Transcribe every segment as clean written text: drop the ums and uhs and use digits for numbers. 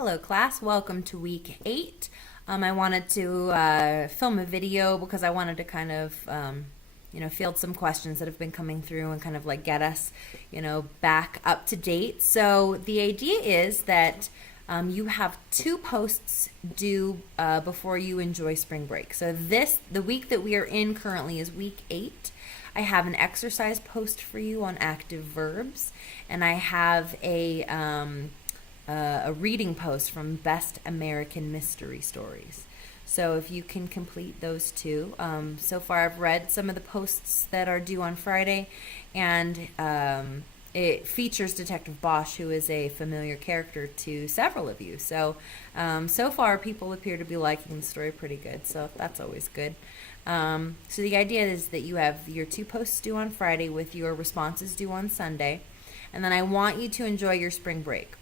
Hello class, welcome to week 8. I wanted to film a video because I wanted to kind of field some questions that have been coming through and kind of like get us back up to date. So the idea is that you have 2 posts due before you enjoy spring break. So the week that we are in currently is week 8. I have an exercise post for you on active verbs, and I have a reading post from Best American Mystery Stories. So if you can complete those 2. So far I've read some of the posts that are due on Friday, and it features Detective Bosch, who is a familiar character to several of you. So so far people appear to be liking the story pretty good, so that's always good. So the idea is that you have your 2 posts due on Friday with your responses due on Sunday, and then I want you to enjoy your spring break.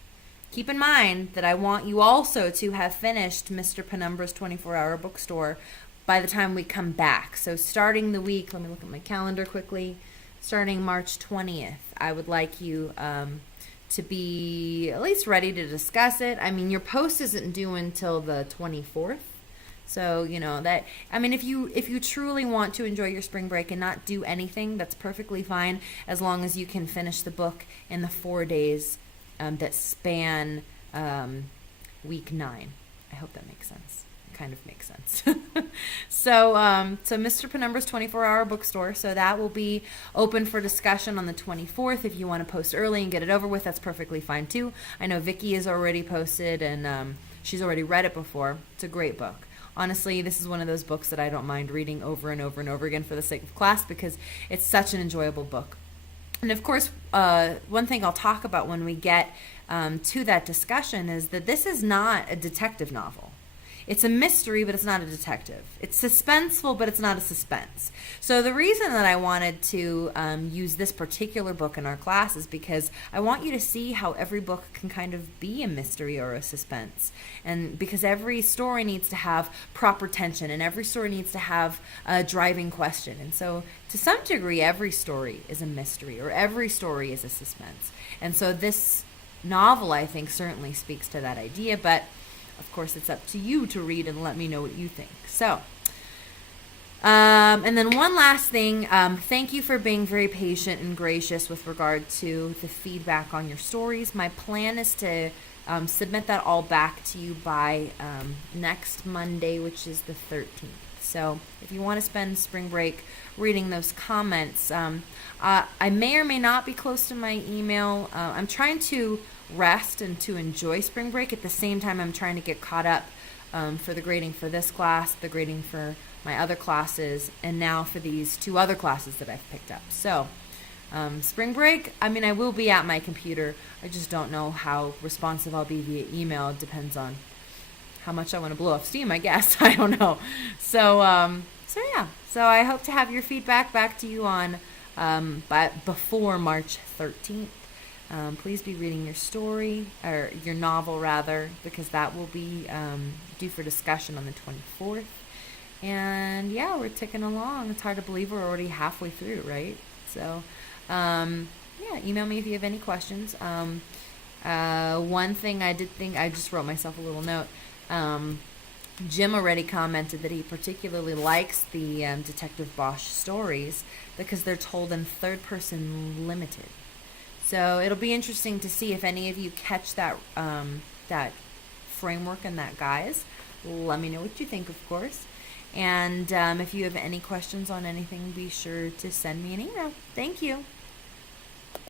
Keep in mind that I want you also to have finished Mr. Penumbra's 24-hour bookstore by the time we come back. So starting the week, let me look at my calendar quickly, starting March 20th, I would like you to be at least ready to discuss it. I mean, your post isn't due until the 24th. So, if you truly want to enjoy your spring break and not do anything, that's perfectly fine, as long as you can finish the book in the 4 days that span week 9. I hope that makes sense. It kind of makes sense. So Mr. Penumbra's 24-hour bookstore, so that will be open for discussion on the 24th. If you want to post early and get it over with, that's perfectly fine too. I know Vicky has already posted, and she's already read it before. It's a great book. Honestly, this is one of those books that I don't mind reading over and over and over again for the sake of class, because it's such an enjoyable book. And of course, one thing I'll talk about when we get to that discussion is that this is not a detective novel. It's a mystery, but it's not a detective. It's suspenseful, but it's not a suspense. So the reason that I wanted to use this particular book in our class is because I want you to see how every book can kind of be a mystery or a suspense. And because every story needs to have proper tension, and every story needs to have a driving question. And so to some degree, every story is a mystery, or every story is a suspense. And so this novel, I think, certainly speaks to that idea, but of course, it's up to you to read and let me know what you think. So, and then one last thing, thank you for being very patient and gracious with regard to the feedback on your stories. My plan is to submit that all back to you by next Monday, which is the 13th. So if you want to spend spring break reading those comments, I may or may not be close to my email. I'm trying to rest and to enjoy spring break. At the same time, I'm trying to get caught up for the grading for this class, the grading for my other classes, and now for these 2 other classes that I've picked up. So spring break, I will be at my computer. I just don't know how responsive I'll be via email. It depends on how much I want to blow off steam, I guess. I don't know. So yeah. So I hope to have your feedback back to you on before March 13th. Please be reading your story, or your novel rather, because that will be due for discussion on the 24th. And yeah, we're ticking along. It's hard to believe we're already halfway through, right? So yeah, email me if you have any questions. One thing I did think, I just wrote myself a little note. Jim already commented that he particularly likes the Detective Bosch stories because they're told in third person limited. So it'll be interesting to see if any of you catch that that framework and that guise. Let me know what you think, of course. And if you have any questions on anything, be sure to send me an email. Thank you.